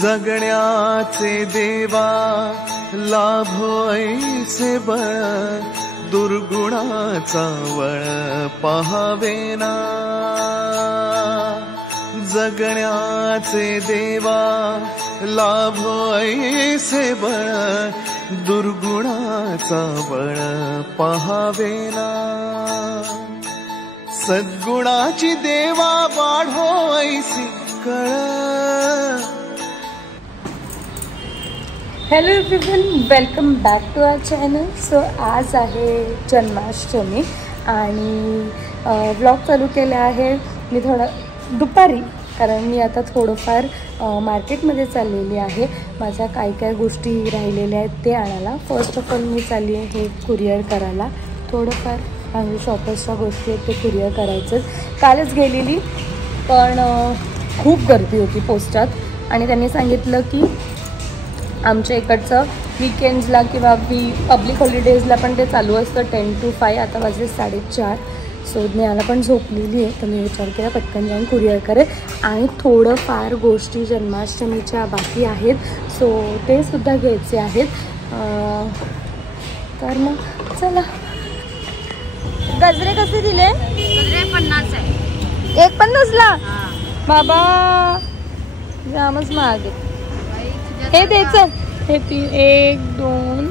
जगण्याचे देवा लाभो ऐसे बळ, दुर्गुणाचा वळ पहावेना। जगण्याचे देवा लाभो ऐसे बळ, दुर्गुणाचा बळ पहावेना। सद्गुणाची देवा वाढो ऐसी कळ। Hello everyone, welcome back to our channel. So आज आहे जन्माष्टमी आणि व्लॉग चालू केला आहे मी थोडा दुपारी, कारण मी आता थोडंफार मार्केटमध्ये चाललेली आहे। माझ्या काय गोष्टी राहिलेल्या आहेत ते आणायला। फर्स्ट ऑफ ऑल मी चालली आहे हे कुरिअर करायला। थोडंफार माझ्या शॉपर्सच्या गोष्टी आहेत ते कुरिअर करायचं। कालच गेलेली पण खूप गर्दी होती पोस्टात आणि त्यांनी सांगितलं की आमच्या इकडचं वीकेंड्सला किंवा पब्लिक हॉलिडेजला पण ते चालू असतं 10 to 5। आता वाजले 4:30। सो ज्ञाना पण झोपलेली आहे, तर मी विचार केला पटकन जाऊन कुरिअर करेल। आणि थोडंफार गोष्टी जन्माष्टमीच्या बाकी आहेत, सो ते सुद्धा घ्यायचे आहेत। तर मग चला। गजरे कसे दिले? गजरे 50 आहे। एक 50ला? बाबा जामच महाग आहे। हे द्यायचं हे 1 2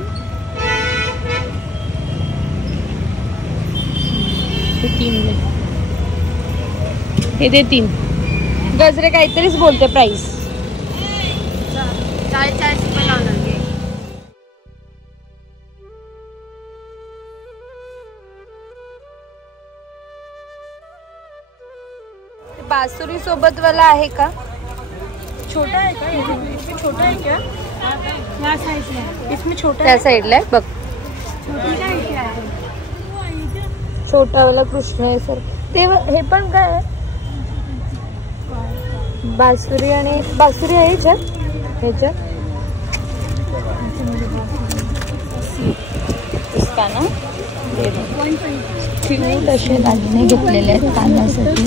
3 हे दे 3 गजरे काहीतरीच बोलते प्राइस 40 रुपये लावणार। बासुरी सोबत वाला आहे का? छोटा है का? इसमें छोटा है क्या? यहाँ साइड में इसमें छोटा त्या साइडला आहे बघ। छोटी का है क्या है? छोटा वाला कृष्ण आहे सर। ते हे पण काय आहे? बासुरी आणि बासुरी आहे ह्याच्यात इसका ना क्यूट असे दागिने घेतलेले आहेत कानासाठी।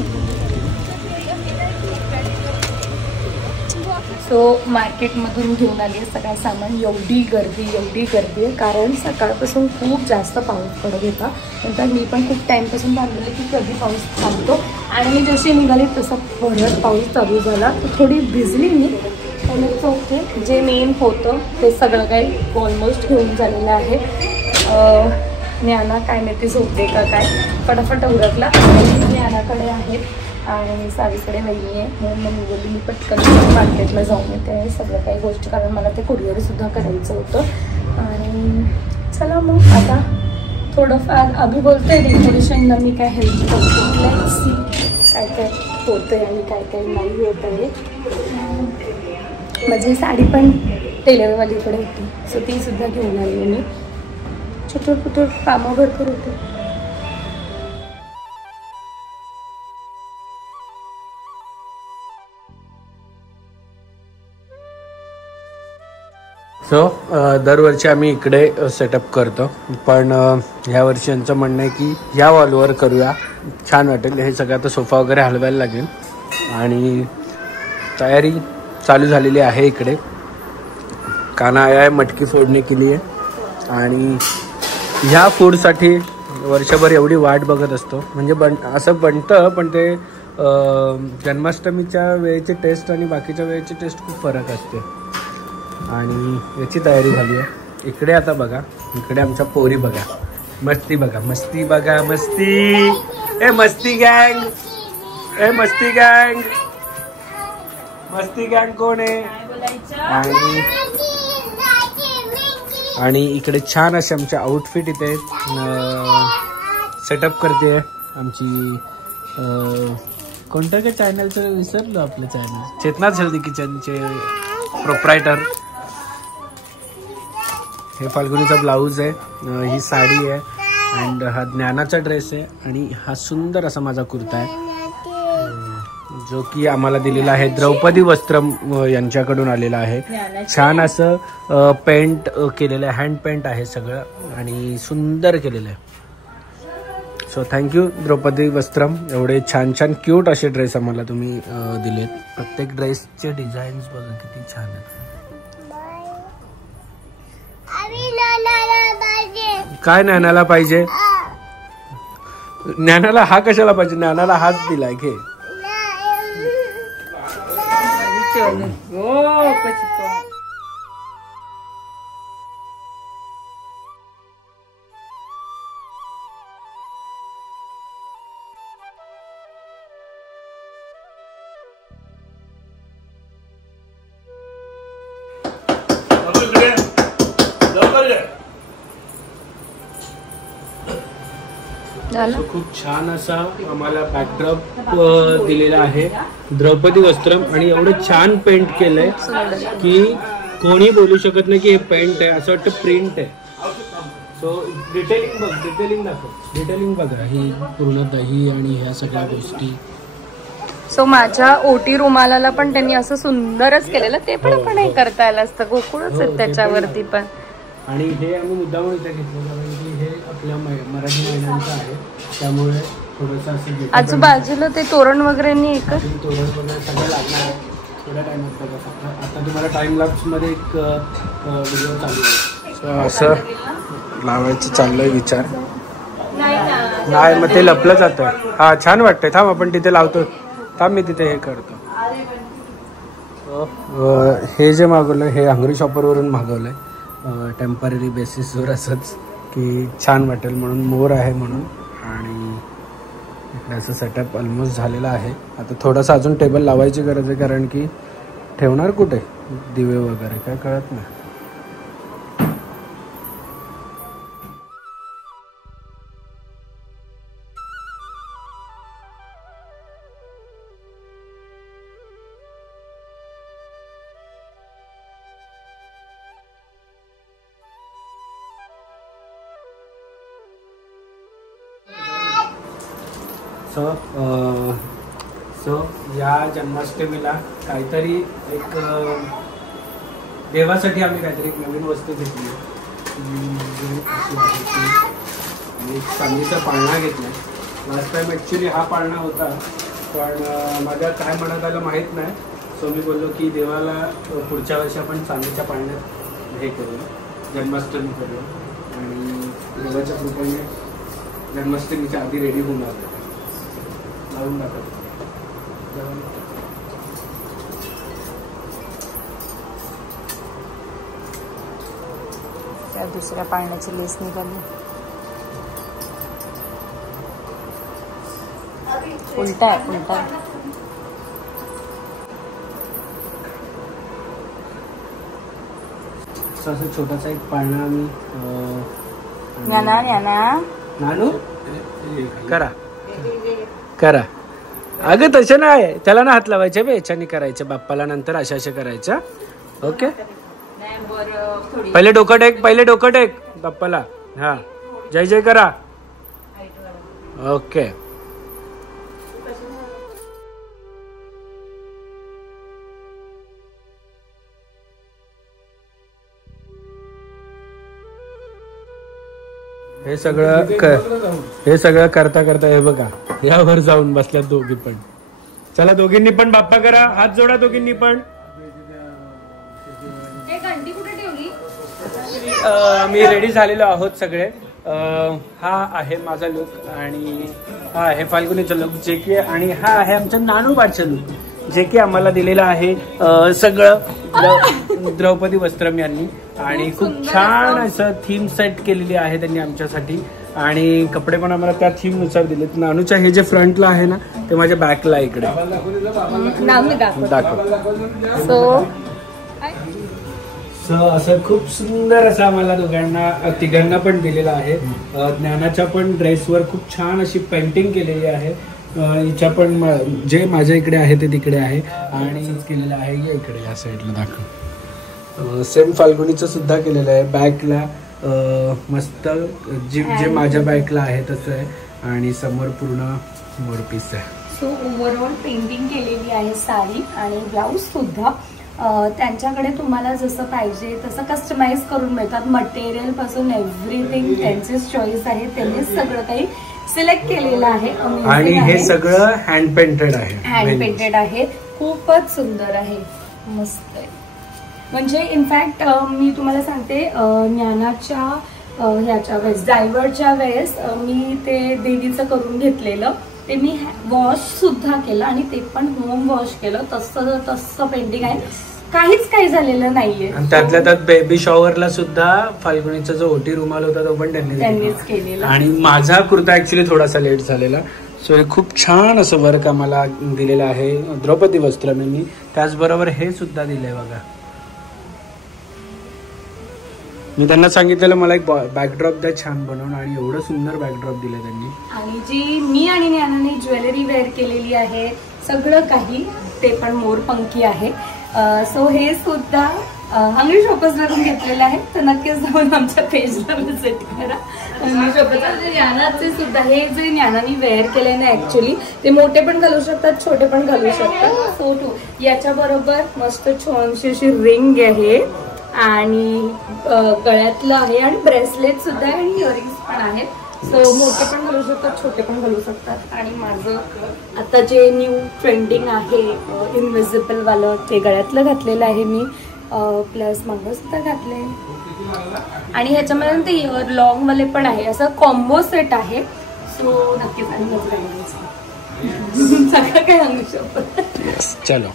सो मार्केटमधून घेऊन आली सगळं सामान। एवढी गर्दी आहे कारण सकाळपासून खूप जास्त पाऊस पडत होता। नंतर मी पण खूप टाईमपासून थांबलेले की कधी पाऊस थांबतो, आणि मी जशी निघाली तसा परत पाऊस चालू झाला। तर थोडी भिजली मी, पण ओके। जे मेन होतं ते सगळं काही ऑलमोस्ट घेऊन झालेलं आहे। ज्ञाना काय नाही ती झोपते का काय, फटाफट उरकला। ज्ञानाकडे आहेत आणि सावीकडे वहिनी आहे, म्हणून मी बोलली मी पटकन मार्केटला जाऊन येते आहे सगळं काही गोष्टी, कारण मला ते कुरिअरसुद्धा करायचं होतं। आणि चला मग आता थोडंफार अभि बोलते डेकोरेशनला मी काय हेल्प करतो। लेट्स सी काय होतं आहे आणि काय नाही होत आहे। माझी साडी पण टेलरवालीकडे होती, सो तीसुद्धा घेऊन आली मी। छोटं कामं भरपूर होते। सो दरवर्षी आम्ही इकडे सेटअप करतो, पण ह्या वर्षी यांचं म्हणणं आहे की ह्या वॉलवर करूया, छान वाटेल। हे सगळं आता सोफा वगैरे हलवायला लागेल आणि तयारी चालू झालेली आहे। इकडे काना आया आहे मटकी फोडणे केली आहे आणि ह्या फूडसाठी वर्षभर एवढी वाट बघत असतो। म्हणजे असं बनतं, पण ते जन्माष्टमीच्या वेळेची टेस्ट आणि बाकीच्या वेळेची टेस्ट खूप फरक असते। आणि याची तयारी झाली आहे। इकडे आता बघा, इकडे आमच्या पोरी बघा, मस्ती बघा, मस्ती बघा, मस्ती मस्ती गँग, मस्ती गँग, मस्ती गँग कोण आहे? आणि इकडे छान असे आमचे आउटफिट इथे सेटअप करते आमची कोणत्या काय चॅनलचं विसरलो, आपलं चॅनल चेतनाच हेल्दी किचनचे प्रोप्रायटर। हे फाल्गुनीचा ब्लाऊज आहे, ही साडी आहे, अँड हा ज्ञानाचा ड्रेस आहे, आणि हा सुंदर असा माझा कुर्ता आहे जो की आम्हाला दिलेला आहे द्रौपदी वस्त्रम यांच्याकडून आलेला आहे। छान असं पेंट केलेलं आहे, हँड पेंट आहे सगळं आणि सुंदर केलेलं आहे। सो थँक्यू द्रौपदी वस्त्रम. एवढे छान छान क्यूट असे ड्रेस आम्हाला तुम्ही दिलेत. प्रत्येक ड्रेसचे डिझाईन्स बघा किती छान आहेत. काय ज्ञानाला पाहिजे? ज्ञानाला हा कशाला पाहिजे? ज्ञानाला हाच दिलाय घे. खूप छान असा आम्हाला बॅकड्रॉप दिलेला आहे द्रौपदी वस्त्रम. आणि एवढं छान पेंट केलंय की कोणी बोलू शकत नाही की हे पेंट आहे. असं वाटतं प्रिंट आहे. सो डिटेलिंग बघ, डिटेलिंग दाखव, डिटेलिंग बघा. ही पूर्ण दही आणि ह्या सगळ्या गोष्टी. सो माझ्या ओटी रुमालाला पण त्यांनी असं सुंदरच केलेलं. ते पण आपण हे करता आलं असतं. गोकुळच आहेत त्याच्यावरती पण. आणि हे आम्ही मुद्दामून इथे घेतलं कारण की हे आपल्या मराठी महिन्यांचं आहे. त्यामुळे थोडंसं असं आजूबाजूला ते तोरण वगैरे एकच तोरण वगैरे सगळं लागणार आहे. थोड्या टाइमात बघा. फक्त आता तुम्हाला टाइम लॅप्समध्ये एक व्हिडिओ चालू आहे. असं लावायचं चाललंय विचार. नाही मग ते लपलं जातं. हा छान वाटतंय. थांब आपण तिथे लावतो. थांब मी तिथे हे करतो. हे जे मागवलं हे हंगरी शॉपरवरून मागवलंय. टेम्पररी बेसिसवर असंच की छान वाटेल म्हणून. मोर आहे म्हणून. आणि इकडे असं सेटअप ऑलमोस्ट झालेला आहे. आता थोडंसं अजून टेबल लावायची गरज आहे कारण की ठेवणार कुठे दिवे वगैरे काय कळत नाही. सो या जन्माष्टमीला काहीतरी एक देवासाठी आम्ही काहीतरी एक नवीन वस्तू घेतली. एक चांदीचा पाळणा घेतला. लास्ट टाइम ॲक्च्युली हा पाळणा होता पण माझ्या काय मनात आलं माहीत नाही. सो मी बोललो की देवाला पुढच्या वर्षी आपण चांदीच्या पाळण्यात हे करू, जन्माष्टमी करू. आणि देवाच्या कृपेने जन्माष्टमीच्या आधी रेडी होऊन आलो. लावून टाकत त्या दुसऱ्या पाळण्याची लेस निघाली. उलटा आहे, उलटा आहे. असं छोटासा एक पाळणा आम्ही नानू करा करा. अगं तसं नाही, त्याला ना हात लावायचे बे, याच्याने करायचं बाप्पाला. नंतर अशा अशा करायच्या. ओके पहिले डोकं टेक, पहिले डोकं टेक बाप्पाला. हा जय जय करा. ओके हे सगळं करता करता हे बघा यावर जाऊन बसल्यात दोघी पण. चला दोघींनी पण बाप्पा करा. हात जोडा दोघींनी पण. आम्ही रेडी झालेलो आहोत सगळे. हा आहे माझा लुक आणि हा आहे फाल्गुनीचा लुक जे की, आणि हा आहे आमच्या नानू बादचा लुक जे की आम्हाला दिलेला आहे सगळं द्रौपदी वस्त्रम यांनी. आणि खूप छान असं थीम सेट केलेली आहे त्यांनी आमच्यासाठी. आणि कपडे पण आम्हाला त्या थीम नुसार दिले. नानूच्या हे जे फ्रंटला आहे ना ते माझ्या बॅकला इकडे दाखव. सो असं खूप सुंदर असं आम्हाला दोघांना तिघांना पण दिलेलं आहे. ज्ञानाच्या पण ड्रेसवर खूप छान अशी पेंटिंग केलेली आहे. हिच्या पण जे माझ्या इकडे आहे ते तिकडे आहे. आणि केलेलं आहे या इकडे या साईडला दाखव. सेम फाल्गुनीचं सुद्धा केलेलं आहे. बॅकला मस्त जे माझ्या बॅकला आहे तसं आहे. आणि समोर पूर्ण मोरपीस आहे. सो ओव्हरऑल पेंटिंग केलेली आहे साडी आणि ब्लाऊज सुद्धा. त्यांच्याकडे तुम्हाला जसं पाहिजे तसं कस्टमाइज करून मिळतात. मटेरियल पासून एव्हरीथिंग त्यांचेच चॉईस आहे. त्यांनीच सगळं काही सिलेक्ट केलेलं आहे. आणि हे सगळं हँड पेंटेड आहे. हँड पेंटेड आहे. खूपच सुंदर आहे. मस्त आहे. म्हणजे इनफॅक्ट मी तुम्हाला सांगते ज्ञानाच्या ह्याच्या वेळेस डायव्हरच्या वेळेस मी ते देवीचं करून घेतलेलं ते मी वॉश सुद्धा केलं आणि ते पण होम वॉश केलं. तसं पेंटिंग आहे. काहीच काही झालेलं नाहीये. आणि त्यातल्या त्यात बेबी शॉवरला सुद्धा फाल्गुनीचा जो ओटी रुमाल होता तो पण त्यांनीच केलेला. आणि माझा कुर्ता ऍक्च्युली थोडासा लेट झालेला. सो हे खूप छान असं वर्क आम्हाला दिलेलं आहे द्रौपदी वस्त्रमेनी. त्याचबरोबर हे सुद्धा दिलंय बघा. मी त्यांना सांगितलेलं मला एक बॅकड्रॉप द्या छान बनवून आणि एवढं सुंदर बॅकड्रॉप दिलं त्यांनी. आणि जी मी आणि ज्ञानाने ज्वेलरी वेअर केलेली आहे सगळं काही ते पण मोरपंखी आहे. सो हे सुद्धा हंग्री शॉपर्स वरून घेतलेलं आहे. तर नक्कीच जाऊन आमच्या पेजला व्हिजिट करा. हंग्री शॉपर्स ज्ञानाचे सुद्धा हे जे ज्ञानाने वेअर केले ना ऍक्च्युली ते मोठे पण घालू शकतात छोटे पण घालू शकतात. सो टू याच्या बरोबर मस्त छानशी अशी रिंग आहे आणि गळ्यातलं आहे आणि ब्रेसलेट सुद्धा आहे आणि इयरिंग्स पण आहेत. सो मोठे पण घालू शकतात छोटे पण घालू शकतात. आणि माझं आता जे न्यू ट्रेंडिंग आहे इनविजिबल वालं ते गळ्यातलं घातलेलं आहे मी. प्लस मंगळसूत्र घातले आणि ह्याच्यामध्ये ते इयर लॉंग वाले पण आहे. असं कॉम्बो सेट आहे. सो नक्कीच आणि सगळं काय सांगू शकतो. चलो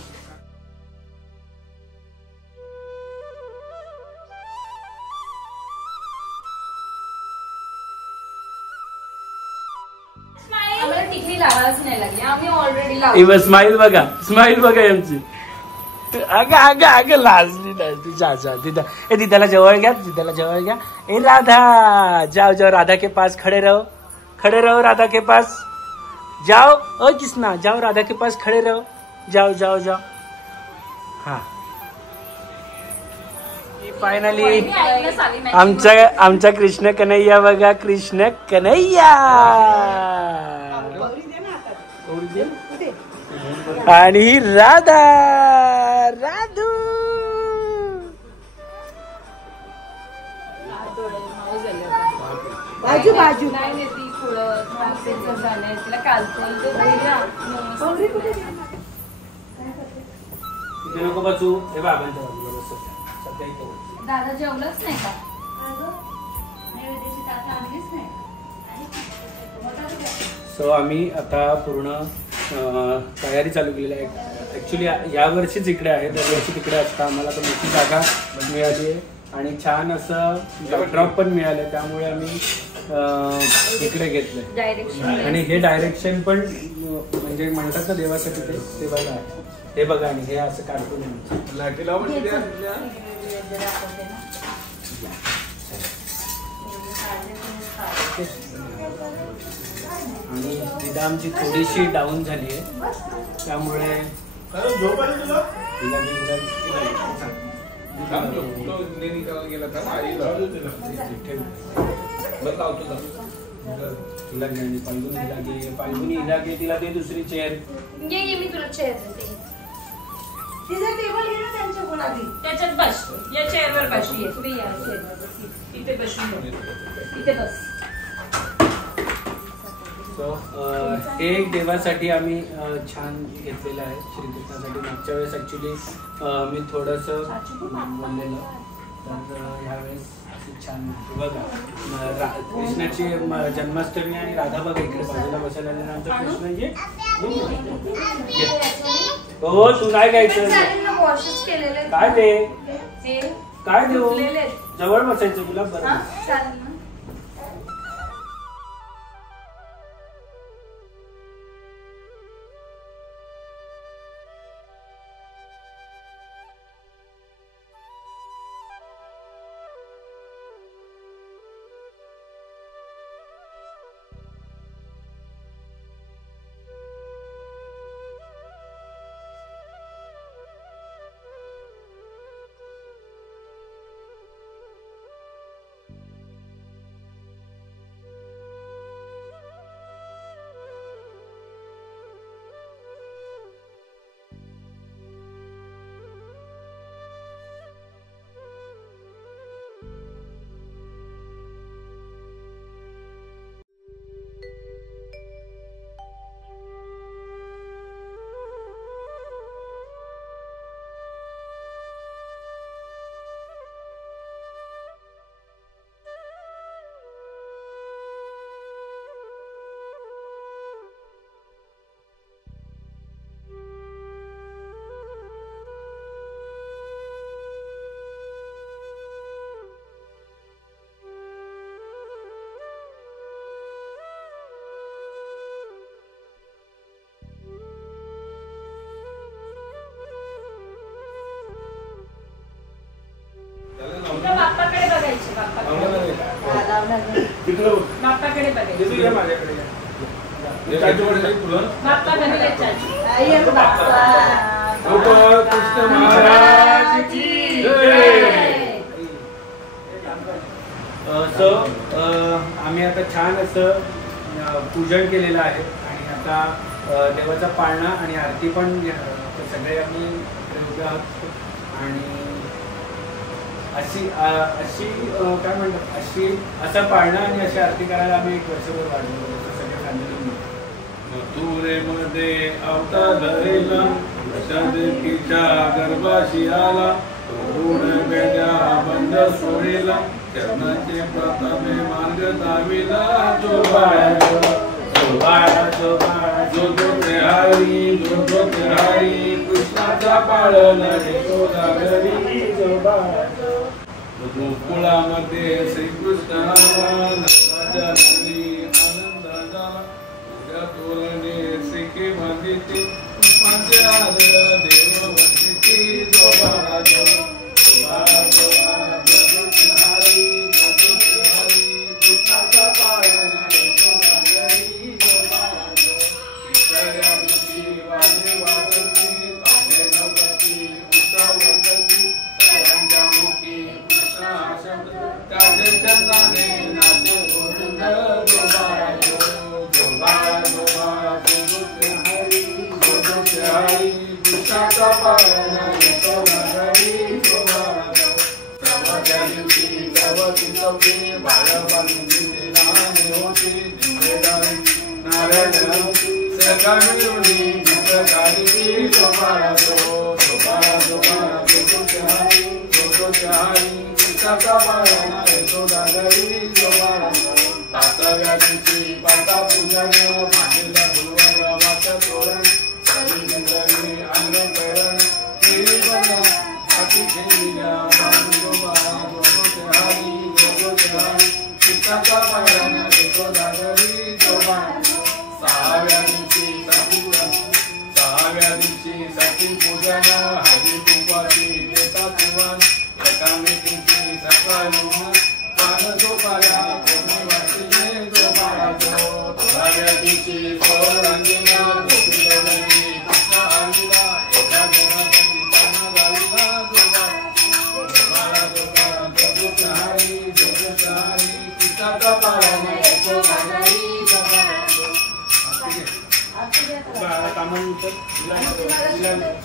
स्माईल बघा. स्माईल बघा यांची. अगं अगं अगं लाजली नाही ती. दिदा ए दिदाला जवळ घ्या. दिदाला जवळ घ्या. ए राधा जाओ जाओ राधा के पास खड़े रहो राधा के पास जाओ. ओ किसना जाओ राधा के पास खड़े रहो. जाओ जाओ जाओ. हा फायनली आमचा कृष्ण कन्हैया बघा. कृष्ण कन्हैया आणि राधा राधू. बाजू बाजू नाही ती पुढं तिला नको बसू. हे बाबा दादा जेवलंच नाही का? सो आम्ही आता पूर्ण तयारी चालू केलेली आहे. ऍक्च्युली या वर्षीच इकडे आहे. दरवर्षी तिकडे असता. आम्हाला तर मोठी जागा मिळाली आहे आणि छान असं बॅकड्रॉप पण मिळालं. त्यामुळे आम्ही इकडे घेतलंय. आणि हे डायरेक्शन पण म्हणजे म्हणतात ना देवासाठी ते बघा. हे बघा आणि हे असं काढतो. आणि तिथं आमची थोडीशी डाऊन झाली आहे त्यामुळे पालगुनी हिला घे. तिला दे दुसरी चेअर. मी तुला चेअर देते. तिचा टेबल घे ना त्यांच्या कोणाची त्याच्यात बस. या चेअरवर बस. तुम्ही या चेअरवर बस. इथे बसून इथे बस. सो हे एक देवासाठी आम्ही छान घेतलेलं आहे श्रीकृष्णासाठी. मागच्या वेळेस ऍक्च्युली मी थोडंसं बोललेलं तर ह्यावेळेस छान बघा. कृष्णाची जन्माष्टमी आणि राधा बघा इकडे बाजूला बसायला आलेला आमचा कृष्ण. ये हो तू काय घ्यायचं. काय दे काय देऊ. जवळ बसायचं तुला. बरं बाप्पाकडे बघायचं. बाप्पा कधी येतात? कृष्ण महाराज की जय. आम्ही आता छान असं पूजन केलेलं आहे आणि आता देवाचा पाळणा आणि आरती पण सगळे आम्ही उभे आहोत. आणि अशी काय म्हणतात असा पाळणा आणि अशी आरती करायला आम्ही 1 वर्षभर वाढलो सगळ्या फॅमिली. मथुरेमध्ये अवतार धरला दशरथीच्या गर्भाशी आला ऋण वेद्या बंद सोडिला चरणाचे प्रथमे मार्ग दाविला जो ते हरी कृष्णाचा पाळण यशोदा घरी गोकुळामध्ये श्रीकृष्ण आनंद झाला तोरणे श्रीके बांधिते पुष्पांचे आदर देव वंदिते जोबा कृष्णाचा पाळण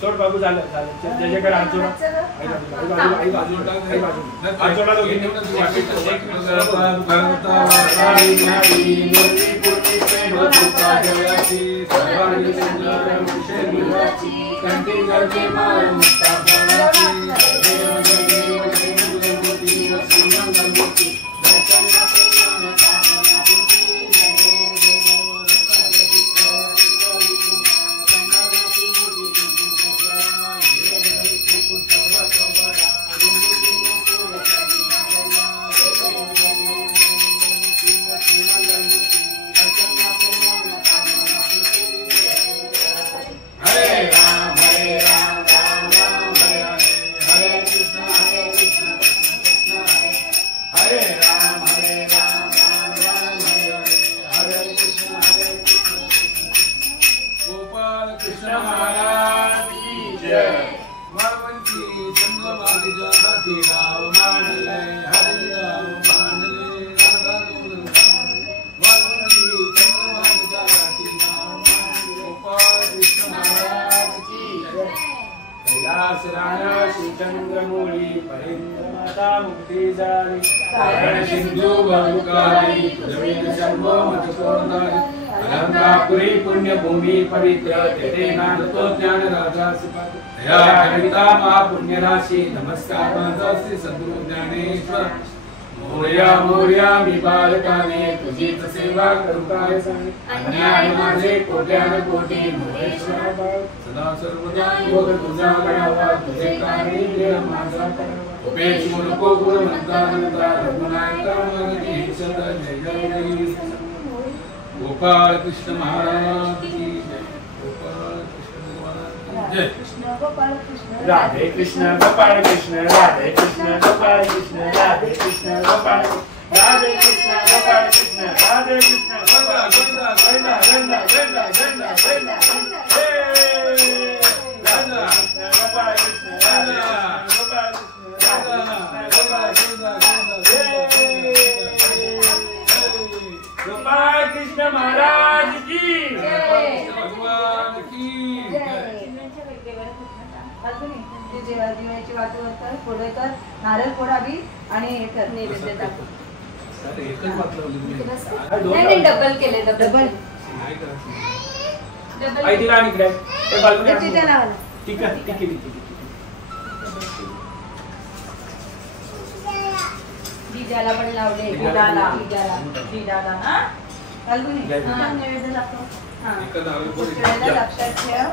सोड बाबू झालं ज्याच्याकडे पुण्यभूमी पवित्र तेथे नांदतो ज्ञान राजा पुण्य राशी नमस्कार माझा श्री सद्गुरु ज्ञानेश्वर मोर्या मोर्या मी बालकाने तुझीच सेवा करू काय सांग अन्याय माझे कोट्यान कोटी मोरेश्वर सदा सर्वदा योग तुझा करावा तुझे कार्य देह माझा करावा उपेश नको गुणवंता रघुनायका मागणी सदा जय गोपाल कृष्ण महाराज की जय. गोपाल कृष्ण महाराज जय. राधे कृष्ण गोपाल कृष्ण राधे कृष्ण गोपाल कृष्ण राधे कृष्ण गोपाल राधे कृष्ण गोपाल कृष्ण राधे दिव्याची वाटवर कर, पुढे कर, नारळ फोड आधी आणि हे कर नैवेद्य दाखव. नाही डबल केले डबल दिद्याला पण लावले दिदाला हा फाल्गुनी नैवेद्य दाखव. हा लक्षात ठेव.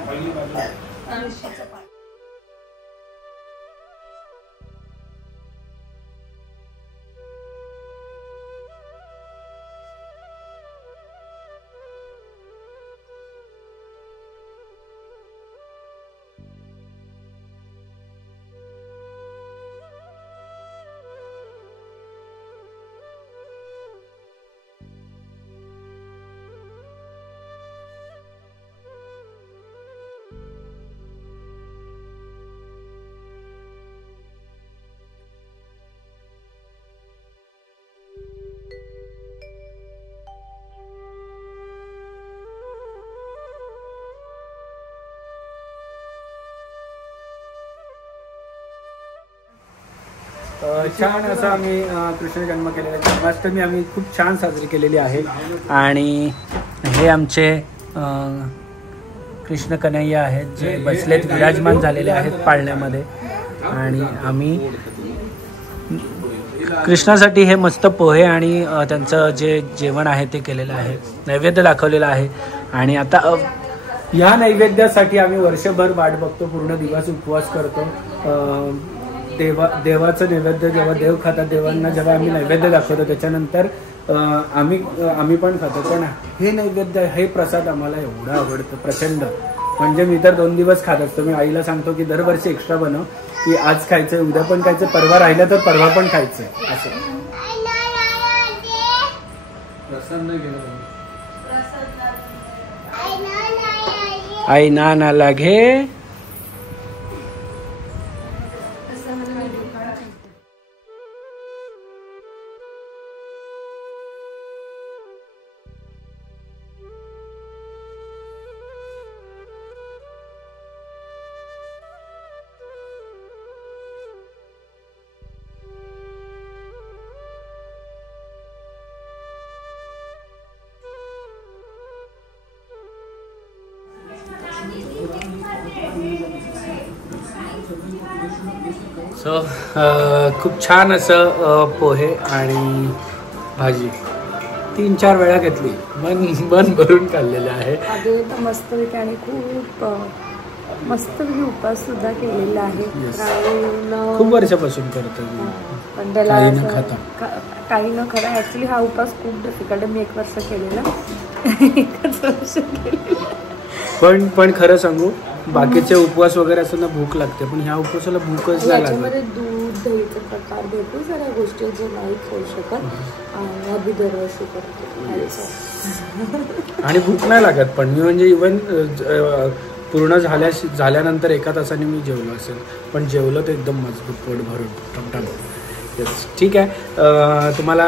छान असं आम्ही कृष्ण जन्म केलेला जन्माष्टमी आम्ही खूप छान साजरी केलेली आहे. आणि हे आमचे कृष्ण कन्हैया आहेत जे बसलेत, विराजमान झालेले आहेत पाळण्यामध्ये. आणि आम्ही कृष्णासाठी हे मस्त पोहे आणि त्यांचं जे जेवण आहे ते केलेलं आहे, नैवेद्य दाखवलेलं आहे. आणि आता ह्या नैवेद्यासाठी आम्ही वर्षभर वाट बघतो, पूर्ण दिवस उपवास करतो. देवाचं नैवेद्य जेव्हा देव खातात, देवांना जेव्हा आम्ही नैवेद्य दाखवतो त्याच्यानंतर आम्ही पण खातो. पण हे नैवेद्य, हे प्रसाद आम्हाला एवढं आवडतं प्रचंड. म्हणजे मी तर 2 दिवस खात असतो. मी आईला सांगतो की दरवर्षी एक्स्ट्रा बनव, की आज खायचंय, उद्या पण खायचं, परवा राहिलं तर परवा पण खायचंय असं. आई ना लागे. खूप छान असं पोहे आणि भाजी 3-4 वेळा घेतली, मन भरून खाल्लेलं आहे. आधी मस्तपैकी आणि खूप मस्तपैकी उपास सुद्धा केलेला आहे. खूप वर्षापासून करतो पण त्याला काही न खरं ऍक्च्युली हा उपास खूप डिफिकल्ट आहे. मी 1 वर्ष केलेला, 1च वर्ष केलेला. पण खरं सांगू, बाकीचे उपवास वगैरे असताना भूक लागते, पण ह्या उपवासाला भूकच नाही लागत. दूध दहीचे प्रकार भरपूर साऱ्या गोष्टी जे नाही खाऊ शकत आणि अगदी दरवर्षी करतो. आणि भूक नाही लागत. पण मी म्हणजे इवन पूर्ण झाल्यानंतर 1 तासाने मी जेवलो असेल, पण जेवलं तर एकदम मजबूत, पोट भरून टमटम. ठीक आहे. तुम्हाला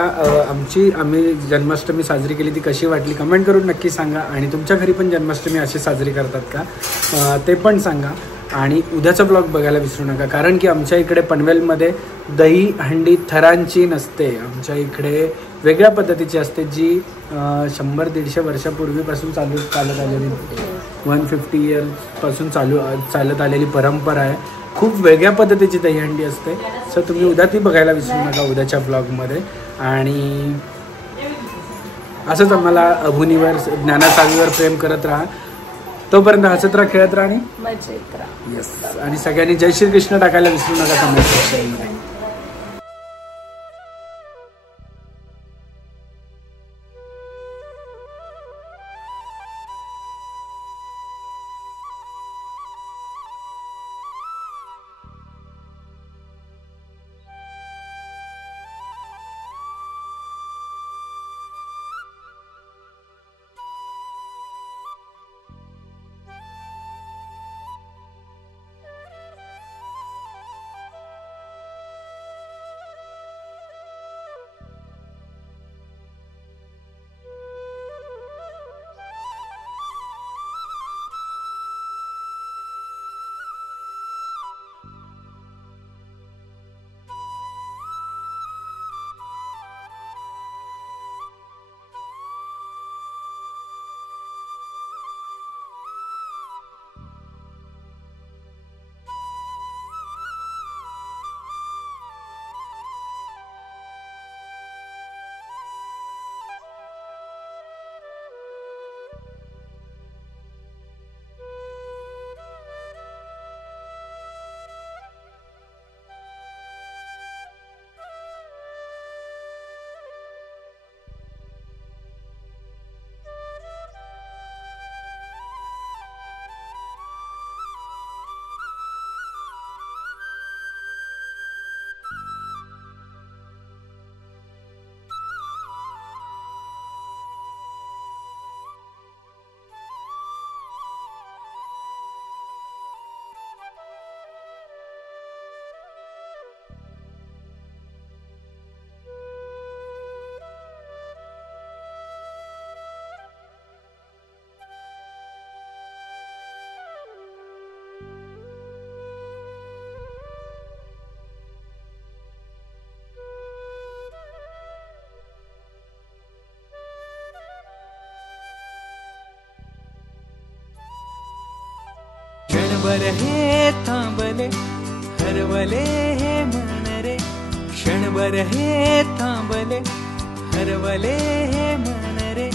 आम्ही जन्माष्टमी साजरी केली ती कशी वाटली कमेंट करून नक्की सांगा. आणि तुमच्या घरी पण जन्माष्टमी अशी साजरी करतात का ते पण सांगा. आणि उद्याचा ब्लॉग बघायला विसरू नका, कारण की आमच्या इकडे पनवेलमध्ये दही हंडी थरांची नसते. आमच्या इकडे वेगळ्या पद्धतीची असते, जी 100-150 वर्षापूर्वीपासून चालत आलेली, 150 इयर्सपासून चालत आलेली परंपरा आहे. खूप वेगळ्या पद्धतीची दहीहंडी असते. सो तुम्ही उद्या ती बघायला विसरू नका उद्याच्या ब्लॉगमध्ये. आणि असंच आम्हाला अभुनीवर, ज्ञानासागीवर प्रेम करत राहा. तोपर्यंत हसत राहा, खेळत राहा आणि मजेत राहा. येस. आणि सगळ्यांनी जय श्री कृष्ण टाकायला विसरू नका कमेंट सेक्शनमध्ये. क्षणभर हे थांबले हरवले हे मन रे, क्षणभर हे थांबले हरवले हे मन रे.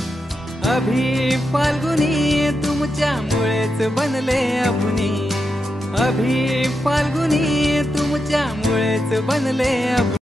अभि फाल्गुनी तुमच्यामुळेच बनले अभुनी, अभि फाल्गुनी तुमच्यामुळेच बनले अभुनी.